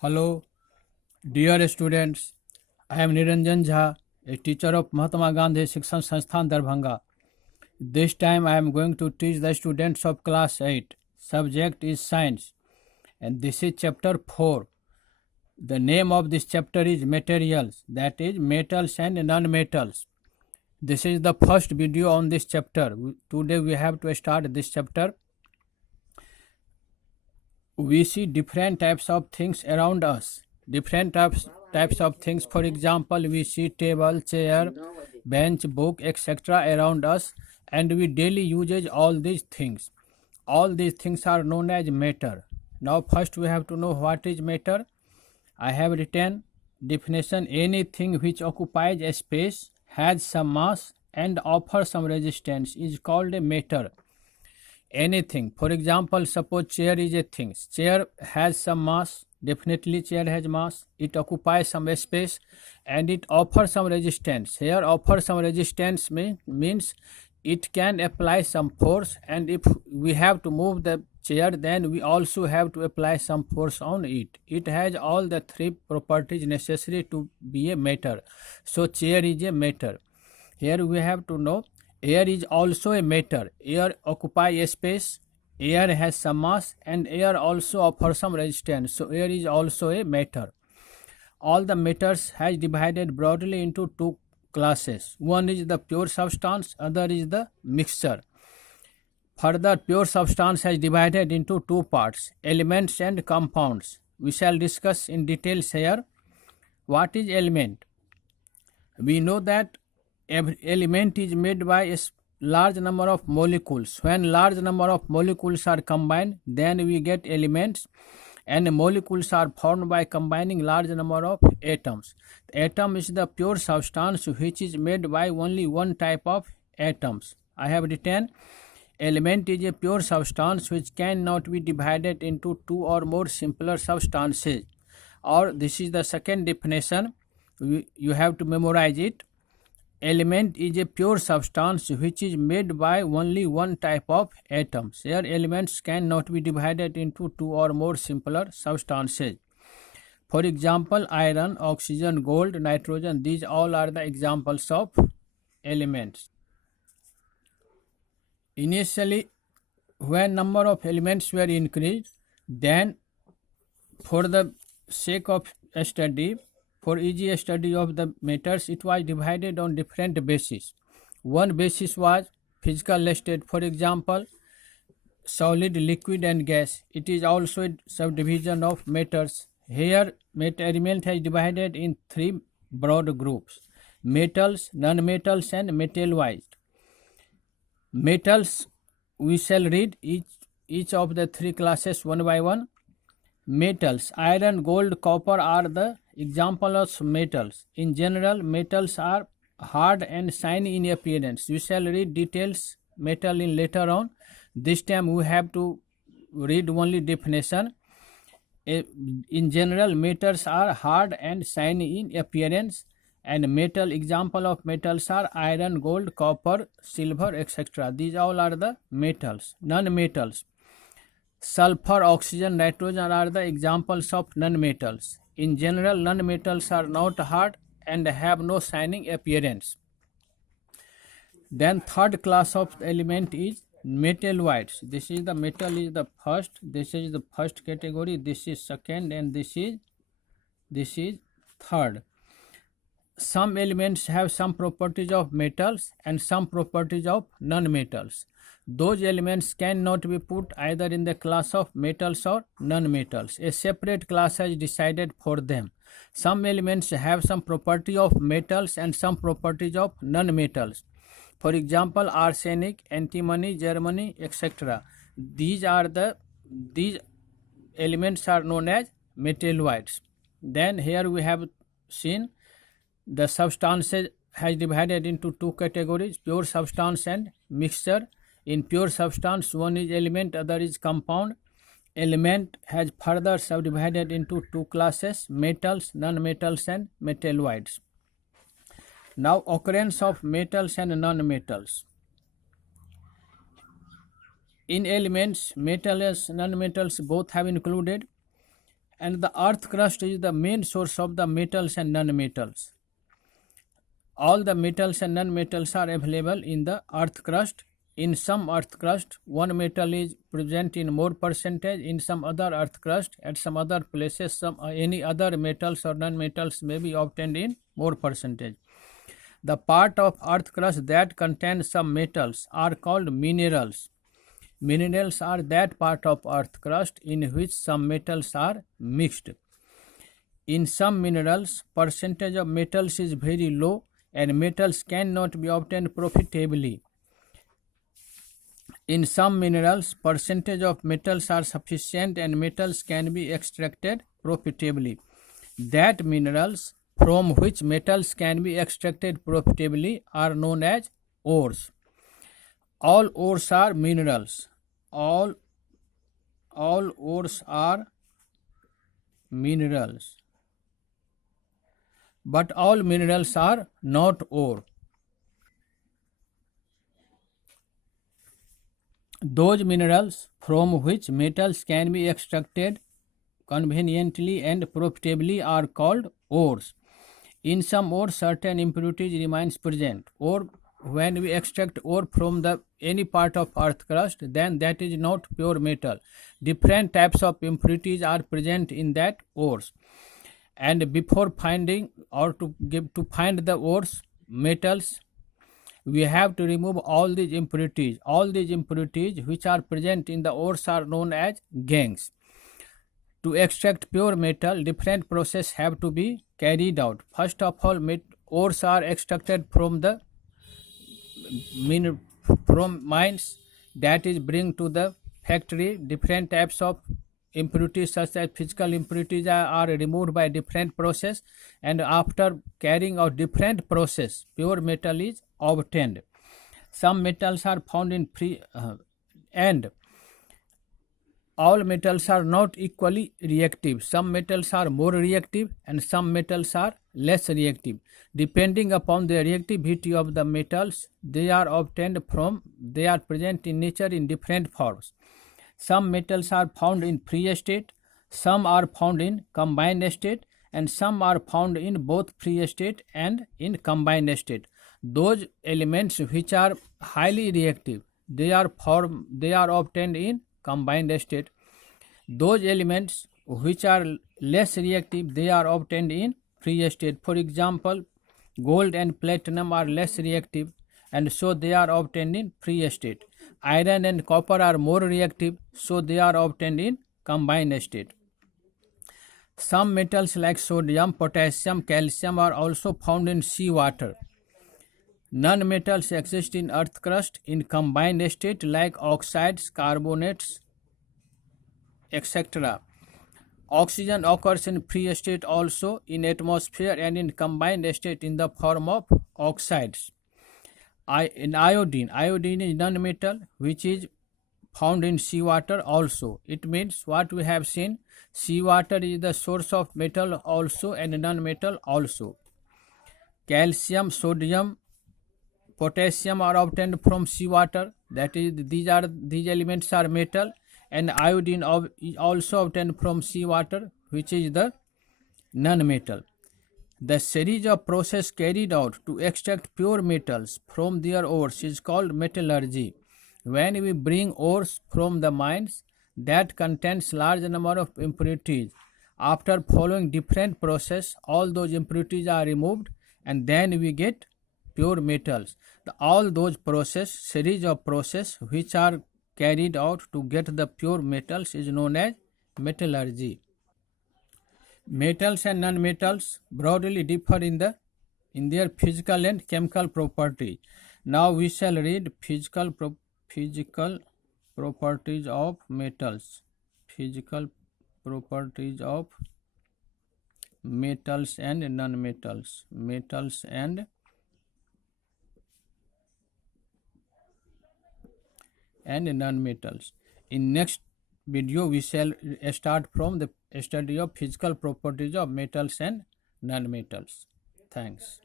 Hello, dear students. I am Niranjan Jha, a teacher of Mahatma Gandhi Shikshan Sansthan Darbhanga. This time I am going to teach the students of class 8. Subject is science, and this is chapter 4. The name of this chapter is materials, that is metals and non-metals. This is the first video on this chapter. Today we have to start this chapter. We see different types of things around us. Different types of things. For example, we see table, chair, bench, book, etc. around us, and we daily uses all these things. All these things are known as matter. Now first we have to know what is matter. I have written definition: anything which occupies a space, has some mass, and offers some resistance is called a matter. Anything, for example, suppose chair is a thing. Chair has some mass, definitely chair has mass. It occupies some space and it offers some resistance. Here offer some resistance means it can apply some force, and if we have to move the chair, then we also have to apply some force on it. It has all the three properties necessary to be a matter. So chair is a matter. Here we have to know air is also a matter. Air occupies a space, air has some mass, and air also offers some resistance. So air is also a matter. All the matters has divided broadly into two classes. One is the pure substance, other is the mixture. Further, pure substance has divided into two parts, elements and compounds. We shall discuss in details here. What is element? We know that every element is made by a large number of molecules. When large number of molecules are combined, then we get elements, and molecules are formed by combining large number of atoms. The atom is the pure substance which is made by only one type of atoms. I have written element is a pure substance which cannot be divided into two or more simpler substances. Or this is the second definition. You have to memorize it. Element is a pure substance which is made by only one type of atoms. Here elements cannot be divided into two or more simpler substances. For example, iron, oxygen, gold, nitrogen, these all are the examples of elements. Initially, when number of elements were increased, then for the sake of study, for easy study of the matters, it was divided on different bases. One basis was physical state. For example, solid, liquid and gas. It is also a subdivision of matters. Here element has divided in three broad groups: metals, non-metals and metal-wise. Metals, we shall read each of the three classes one by one. Metals, iron, gold, copper are the example of metals. In general, metals are hard and shiny in appearance. You shall read details metal in later on. This time we have to read only definition. In general, metals are hard and shiny in appearance, and metal example of metals are iron, gold, copper, silver, etc. These all are the metals. Non-metals, sulfur, oxygen, nitrogen are the examples of non-metals. In general, non-metals are not hard and have no shining appearance. Then third class of element is metalloids. This is the metal is the first. This is the first category. This is second, and this is third. Some elements have some properties of metals and some properties of non-metals. Those elements cannot be put either in the class of metals or non-metals. A separate class has decided for them. Some elements have some property of metals and some properties of non-metals. For example, arsenic, antimony, germany, etc. These elements are known as metalloids. Then here we have seen the substances has divided into two categories: pure substance and mixture. In pure substance, one is element, other is compound. Element has further subdivided into two classes: metals, non-metals and metalloids. Now occurrence of metals and non-metals. In elements, metals and non-metals both have included. and the earth crust is the main source of the metals and non-metals. All the metals and non-metals are available in the earth crust. In some earth crust, one metal is present in more percentage. In some other earth crust, at some other places, any other metals or non-metals may be obtained in more percentage. The part of earth crust that contains some metals are called minerals. Minerals are that part of earth crust in which some metals are mixed. In some minerals, percentage of metals is very low and metals cannot be obtained profitably. In some minerals, percentage of metals are sufficient and metals can be extracted profitably. That minerals from which metals can be extracted profitably are known as ores. All ores are minerals. All ores are minerals. But all minerals are not ore. Those minerals from which metals can be extracted conveniently and profitably are called ores. In some ore, certain impurities remains present. Or when we extract ore from any part of earth crust, then that is not pure metal. Different types of impurities are present in that ores. And before finding or to find the ores, metals, we have to remove all these impurities. All these impurities which are present in the ores are known as gangues. To extract pure metal, different processes have to be carried out. First of all, ores are extracted from mines, that is bring to the factory. Different types of impurities such as physical impurities are removed by different process, and after carrying out different process, pure metal is obtained. Some metals are found in and all metals are not equally reactive. Some metals are more reactive and some metals are less reactive. Depending upon the reactivity of the metals they are obtained from, they are present in nature in different forms. Some metals are found in free state, some are found in combined state, and some are found in both free state and in combined state. Those elements which are highly reactive, they are obtained in combined state. Those elements which are less reactive, they are obtained in free state. For example, gold and platinum are less reactive, and so they are obtained in free state. Iron and copper are more reactive, so they are obtained in combined state. Some metals like sodium, potassium, calcium are also found in seawater. Non-metals exist in earth crust in combined state like oxides, carbonates, etc. Oxygen occurs in free state also in atmosphere and in combined state in the form of oxides. In iodine is non-metal which is found in seawater also. It means what we have seen, seawater is the source of metal also and non-metal also. Calcium, sodium, potassium are obtained from seawater, that is these elements are metal, and iodine is also obtained from seawater which is the non-metal. The series of process carried out to extract pure metals from their ores is called metallurgy. When we bring ores from the mines that contains large number of impurities, after following different process, all those impurities are removed and then we get pure metals. All those series of process which are carried out to get the pure metals is known as metallurgy. Metals and non-metals broadly differ in their physical and chemical properties. Now we shall read physical properties of metals. Physical properties of metals and non-metals. Metals and non-metals. In next video we shall start from the study of physical properties of metals and non-metals. Thanks.